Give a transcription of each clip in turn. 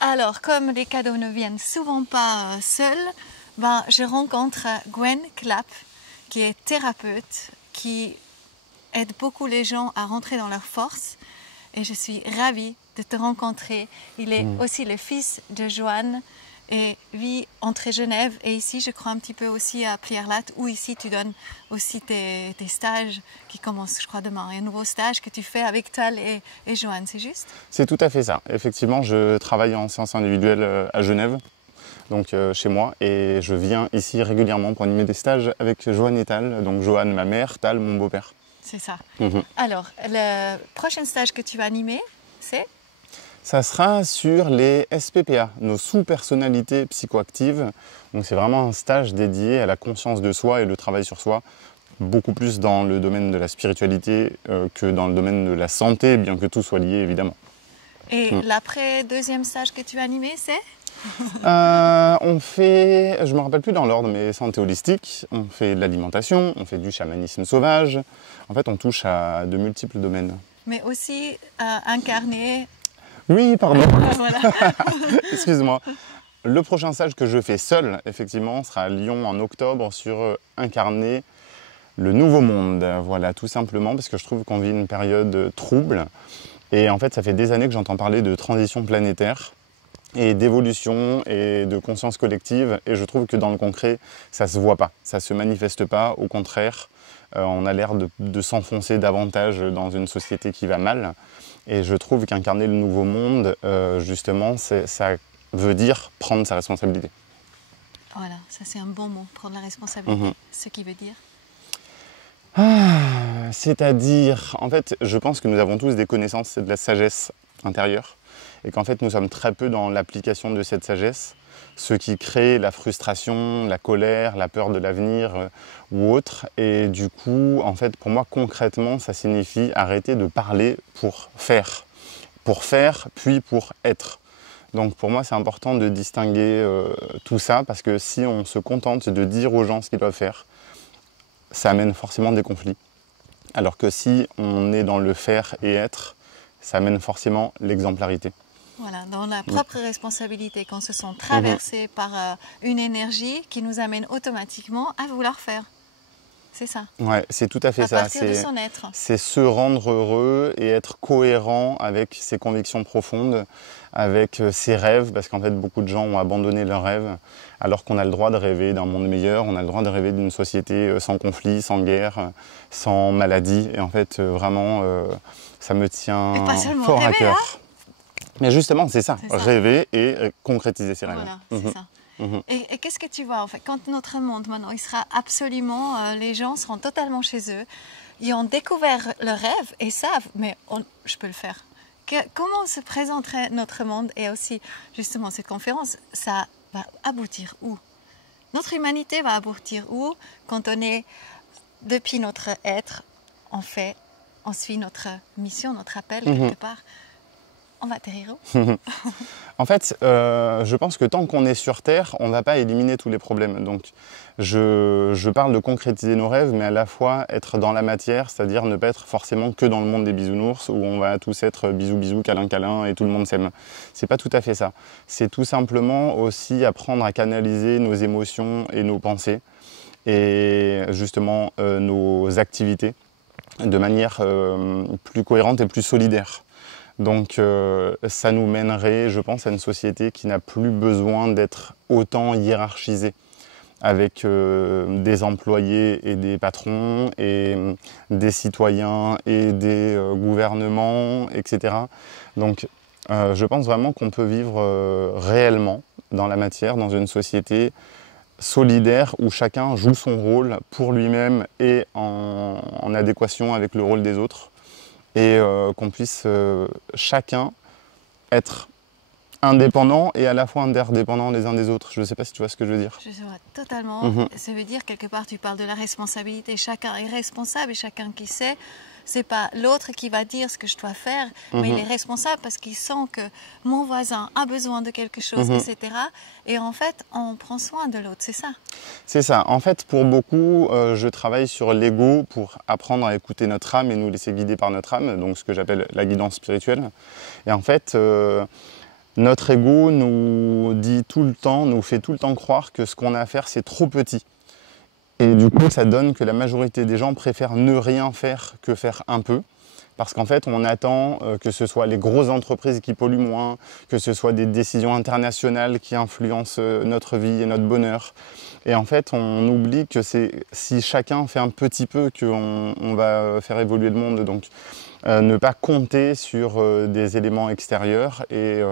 Alors, comme les cadeaux ne viennent souvent pas seuls, ben, je rencontre Gwen Clapp, qui est thérapeute, qui aide beaucoup les gens à rentrer dans leur force. Et je suis ravie de te rencontrer. Il est aussi le fils de Joanne et vit entre Genève et ici, je crois un petit peu aussi à Plierlatte, où ici tu donnes aussi tes stages qui commencent, je crois, demain. Il y a un nouveau stage que tu fais avec Tal et Joanne, c'est juste? C'est tout à fait ça. Effectivement, je travaille en séance individuelle à Genève, donc chez moi, et je viens ici régulièrement pour animer des stages avec Joanne et Tal, donc Joanne ma mère, Tal mon beau-père. C'est ça. Alors, le prochain stage que tu vas animer, c'est? Ça sera sur les SPPA, nos sous-personnalités psychoactives. Donc c'est vraiment un stage dédié à la conscience de soi et le travail sur soi, beaucoup plus dans le domaine de la spiritualité que dans le domaine de la santé, bien que tout soit lié évidemment. Et l'après-deuxième stage que tu vas animer, c'est? On fait, je ne me rappelle plus dans l'ordre, mais santé holistique, on fait de l'alimentation, on fait du chamanisme sauvage. En fait, on touche à de multiples domaines. Mais aussi incarner. Oui, pardon. Voilà. Excuse-moi. Le prochain stage que je fais seul, effectivement, sera à Lyon en octobre sur incarner le nouveau monde. Voilà, tout simplement, parce que je trouve qu'on vit une période trouble. Et en fait, ça fait des années que j'entends parler de transition planétaire et d'évolution et de conscience collective. Et je trouve que dans le concret, ça ne se voit pas, ça ne se manifeste pas. Au contraire, on a l'air de s'enfoncer davantage dans une société qui va mal. Et je trouve qu'incarner le nouveau monde, justement, ça veut dire prendre sa responsabilité. Voilà, ça c'est un bon mot, prendre la responsabilité. Ce qui veut dire? C'est-à-dire, en fait, je pense que nous avons tous des connaissances et de la sagesse intérieure. Et qu'en fait, nous sommes très peu dans l'application de cette sagesse, ce qui crée la frustration, la colère, la peur de l'avenir ou autre. Et du coup, en fait, pour moi, concrètement, ça signifie arrêter de parler pour faire puis pour être. Donc pour moi, c'est important de distinguer tout ça, parce que si on se contente de dire aux gens ce qu'ils doivent faire, ça amène forcément des conflits. Alors que si on est dans le faire et être, ça amène forcément l'exemplarité. Voilà, dans la propre responsabilité, qu'on se sent traversé par une énergie qui nous amène automatiquement à vouloir faire. C'est ça. Ouais, c'est tout à fait ça. À partir de son être. C'est se rendre heureux et être cohérent avec ses convictions profondes, avec ses rêves, parce qu'en fait, beaucoup de gens ont abandonné leurs rêves, alors qu'on a le droit de rêver d'un monde meilleur, on a le droit de rêver d'une société sans conflit, sans guerre, sans maladie. Et en fait, vraiment, ça me tient fort à cœur. Hein. Mais justement, c'est ça, rêver et concrétiser ses rêves. Voilà, c'est ça. Et qu'est-ce que tu vois en fait, quand notre monde maintenant, il sera absolument, les gens seront totalement chez eux, ils ont découvert le rêve et savent, mais je peux le faire. Comment se présenterait notre monde? Et aussi, justement, cette conférence, ça va aboutir où? Notre humanité va aboutir où quand on est, depuis notre être, on suit notre mission, notre appel quelque part. On va atterrir où? En fait, je pense que tant qu'on est sur Terre, on ne va pas éliminer tous les problèmes. Donc, je parle de concrétiser nos rêves, mais à la fois être dans la matière, c'est-à-dire ne pas être forcément que dans le monde des bisounours, où on va tous être bisous bisous, câlin câlin, et tout le monde s'aime. C'est pas tout à fait ça. C'est tout simplement aussi apprendre à canaliser nos émotions et nos pensées, et justement nos activités, de manière plus cohérente et plus solidaire. Donc ça nous mènerait, je pense, à une société qui n'a plus besoin d'être autant hiérarchisée, avec des employés et des patrons, et des citoyens et des gouvernements, etc. Donc je pense vraiment qu'on peut vivre réellement dans la matière, dans une société solidaire où chacun joue son rôle pour lui-même et en adéquation avec le rôle des autres. Et qu'on puisse chacun être indépendant et à la fois interdépendant les uns des autres. Je ne sais pas si tu vois ce que je veux dire. Je vois totalement. Ça veut dire, quelque part, tu parles de la responsabilité. Chacun est responsable et chacun qui sait. C'est pas l'autre qui va dire ce que je dois faire, mais il est responsable parce qu'il sent que mon voisin a besoin de quelque chose, etc. Et en fait, on prend soin de l'autre, c'est ça? C'est ça. En fait, pour beaucoup, je travaille sur l'ego pour apprendre à écouter notre âme et nous laisser guider par notre âme, donc ce que j'appelle la guidance spirituelle. Et en fait, Notre ego nous dit tout le temps, nous fait tout le temps croire que ce qu'on a à faire, c'est trop petit. Et du coup, ça donne que la majorité des gens préfèrent ne rien faire que faire un peu. Parce qu'en fait, on attend que ce soit les grosses entreprises qui polluent moins, que ce soit des décisions internationales qui influencent notre vie et notre bonheur. Et en fait, on oublie que c'est si chacun fait un petit peu qu'on va faire évoluer le monde. Donc, ne pas compter sur des éléments extérieurs et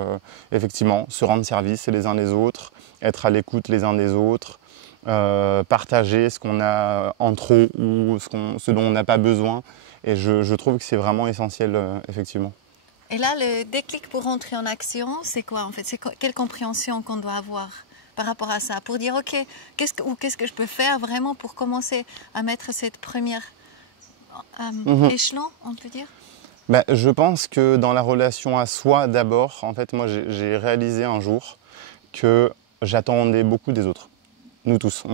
effectivement, se rendre service les uns les autres, être à l'écoute les uns des autres, partager ce qu'on a en trop ou ce dont on n'a pas besoin. Et je trouve que c'est vraiment essentiel, effectivement. Et là, le déclic pour rentrer en action, c'est quoi en fait? C'est quelle compréhension qu'on doit avoir par rapport à ça? Pour dire, ok, qu'est-ce que je peux faire vraiment pour commencer à mettre cette première échelon, on peut dire? Ben, je pense que dans la relation à soi d'abord, en fait, moi j'ai réalisé un jour que j'attendais beaucoup des autres. Nous tous,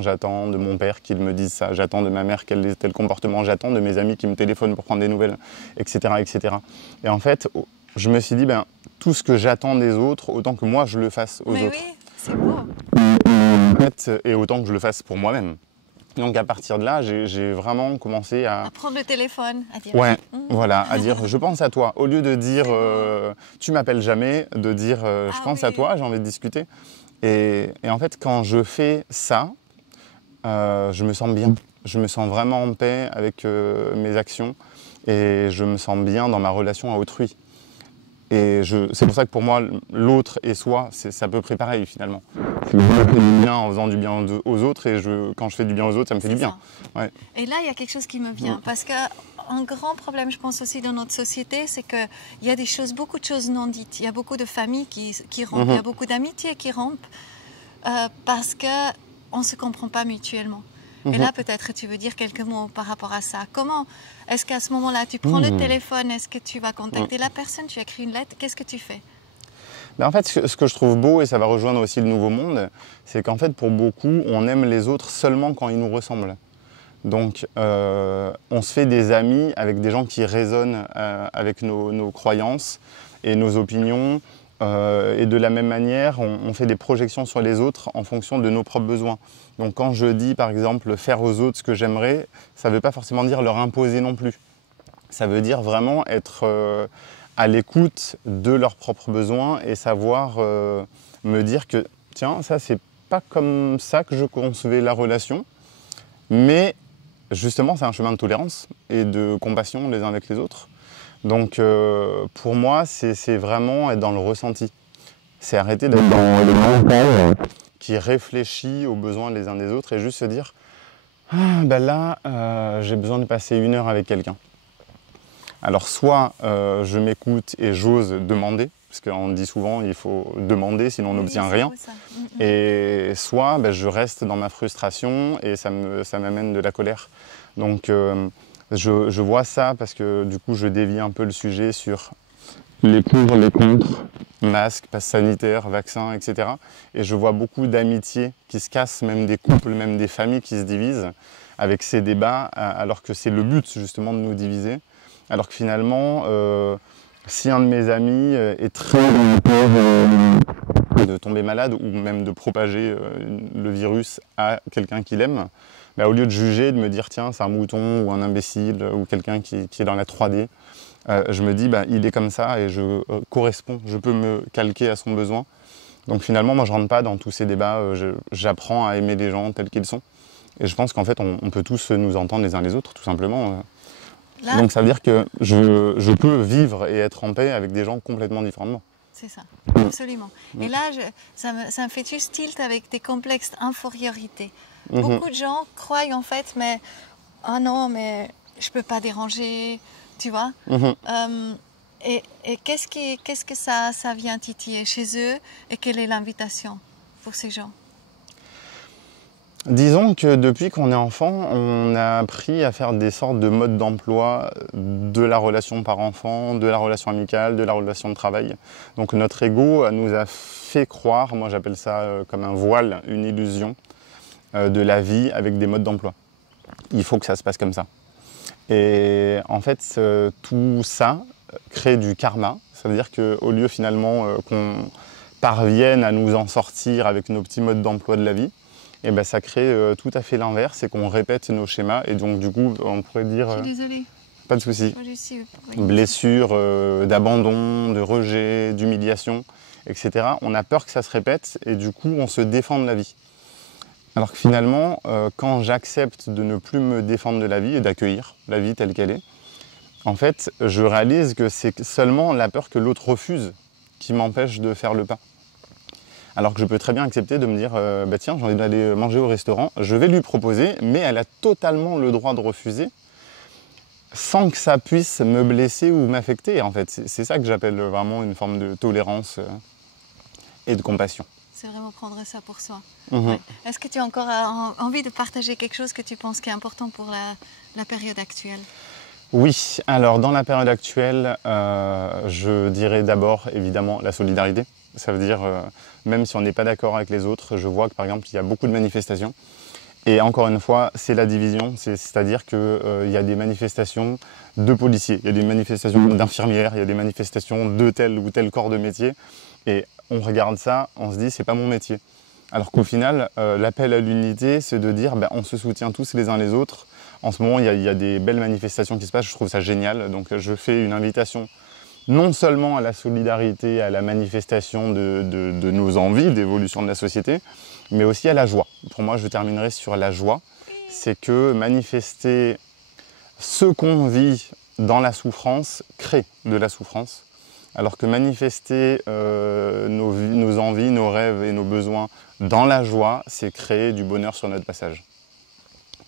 j'attends de mon père qu'il me dise ça, j'attends de ma mère qu'elle ait tel comportement, j'attends de mes amis qui me téléphonent pour prendre des nouvelles, etc., etc. Et en fait, je me suis dit, ben, tout ce que j'attends des autres, autant que moi je le fasse aux Mais autres. oui, c'est beau. En fait, et autant que je le fasse pour moi-même. Donc à partir de là, j'ai vraiment commencé À prendre le téléphone, à dire. Ouais, voilà, à dire je pense à toi. Au lieu de dire tu m'appelles jamais, de dire je pense à toi, j'ai envie de discuter. Et en fait, quand je fais ça, je me sens bien. Je me sens vraiment en paix avec mes actions et je me sens bien dans ma relation à autrui. Et c'est pour ça que pour moi, l'autre et soi, c'est à peu près pareil finalement. Je fais du bien en faisant du bien aux autres et quand je fais du bien aux autres, ça me fait du bien. Ouais. Et là, il y a quelque chose qui me vient parce qu'un grand problème, je pense aussi dans notre société, c'est qu'il y a beaucoup de choses non dites. Il y a beaucoup de familles qui rompent, il y a beaucoup d'amitiés qui rompent parce qu'on ne se comprend pas mutuellement. Et là, peut-être tu veux dire quelques mots par rapport à ça. Comment est-ce qu'à ce moment-là, tu prends le téléphone, est-ce que tu vas contacter la personne, tu écris une lettre, qu'est-ce que tu fais? Ben en fait, ce que je trouve beau, et ça va rejoindre aussi le nouveau monde, c'est qu'en fait, pour beaucoup, on aime les autres seulement quand ils nous ressemblent. Donc, on se fait des amis avec des gens qui résonnent avec nos croyances et nos opinions. Et de la même manière, on fait des projections sur les autres en fonction de nos propres besoins. Donc quand je dis par exemple faire aux autres ce que j'aimerais, ça ne veut pas forcément dire leur imposer non plus. Ça veut dire vraiment être à l'écoute de leurs propres besoins et savoir me dire que tiens, ça c'est pas comme ça que je concevais la relation, mais justement c'est un chemin de tolérance et de compassion les uns avec les autres. Donc pour moi, c'est vraiment être dans le ressenti. C'est arrêter d'être dans le mental qui réfléchit aux besoins les uns des autres et juste se dire ah, ben là, j'ai besoin de passer 1 heure avec quelqu'un. Alors soit je m'écoute et j'ose demander, parce qu'on dit souvent il faut demander sinon on n'obtient rien. Et soit ben, je reste dans ma frustration et ça m'amène de la colère. Donc je vois ça parce que du coup je dévie un peu le sujet sur les pour, les contre, masques, passe sanitaire, vaccins, etc. Et je vois beaucoup d'amitiés qui se cassent, même des couples, même des familles qui se divisent avec ces débats, alors que c'est le but justement de nous diviser. Alors que finalement, si un de mes amis est très peur de tomber malade ou même de propager le virus à quelqu'un qu'il aime, bah, au lieu de juger, de me dire tiens c'est un mouton ou un imbécile ou quelqu'un qui est dans la 3D, je me dis bah, il est comme ça et je corresponds, je peux me calquer à son besoin. Donc finalement moi je rentre pas dans tous ces débats, j'apprends à aimer les gens tels qu'ils sont. Et je pense qu'en fait on peut tous nous entendre les uns les autres tout simplement. Là, donc ça veut dire que je peux vivre et être en paix avec des gens complètement différents de moi. C'est ça, absolument. Et là, ça me fait juste tilt avec des complexes d'infériorité. Beaucoup de gens croient en fait, mais ah non, mais je peux pas déranger, tu vois. Et qu'est-ce que ça vient titiller chez eux et quelle est l'invitation pour ces gens? Disons que depuis qu'on est enfant, on a appris à faire des sortes de modes d'emploi de la relation par-enfant, de la relation amicale, de la relation de travail. Donc notre ego nous a fait croire, moi j'appelle ça comme un voile, une illusion de la vie avec des modes d'emploi. Il faut que ça se passe comme ça. Et en fait, tout ça, crée du karma. Ça veut dire qu'au lieu finalement qu'on parvienne à nous en sortir avec nos petits modes d'emploi de la vie, et ben ça crée tout à fait l'inverse, c'est qu'on répète nos schémas et donc du coup on pourrait dire... Je suis désolée. Pas de souci. Oui. Blessures, d'abandon, de rejet, d'humiliation, etc. On a peur que ça se répète et du coup on se défend de la vie. Alors que finalement, quand j'accepte de ne plus me défendre de la vie et d'accueillir la vie telle qu'elle est, en fait, je réalise que c'est seulement la peur que l'autre refuse qui m'empêche de faire le pas. Alors que je peux très bien accepter de me dire bah tiens, j'ai envie d'aller manger au restaurant, je vais lui proposer, mais elle a totalement le droit de refuser sans que ça puisse me blesser ou m'affecter. En fait, c'est ça que j'appelle vraiment une forme de tolérance et de compassion. C'est vraiment prendre ça pour soi. Ouais. Est-ce que tu as encore envie de partager quelque chose que tu penses qui est important pour la période actuelle? Oui, alors dans la période actuelle, je dirais d'abord évidemment la solidarité. Ça veut dire, même si on n'est pas d'accord avec les autres, je vois que par exemple il y a beaucoup de manifestations. Et encore une fois, c'est la division, c'est-à-dire qu'il y a des manifestations de policiers, il y a des manifestations d'infirmières, il y a des manifestations de tel ou tel corps de métier. Et on regarde ça, on se dit c'est pas mon métier. Alors qu'au final, l'appel à l'unité, c'est de dire on se soutient tous les uns les autres. En ce moment, il y a des belles manifestations qui se passent, je trouve ça génial. Donc je fais une invitation non seulement à la solidarité, à la manifestation de nos envies d'évolution de la société, mais aussi à la joie. Pour moi, je terminerai sur la joie. C'est que manifester ce qu'on vit dans la souffrance crée de la souffrance. Alors que manifester nos envies, nos rêves et nos besoins dans la joie, c'est créer du bonheur sur notre passage.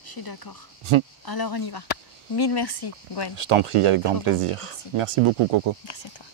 Je suis d'accord. Alors on y va. Mille merci, Gwen. Je t'en prie, avec grand plaisir. Merci beaucoup, Coco. Merci à toi.